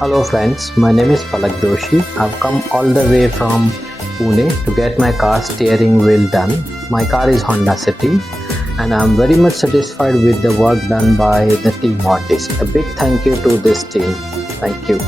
Hello friends, my name is Palak Doshi. I've come all the way from Pune to get my car steering wheel done. My car is Honda City and I'm very much satisfied with the work done by the team Orchis. A big thank you to this team. Thank you.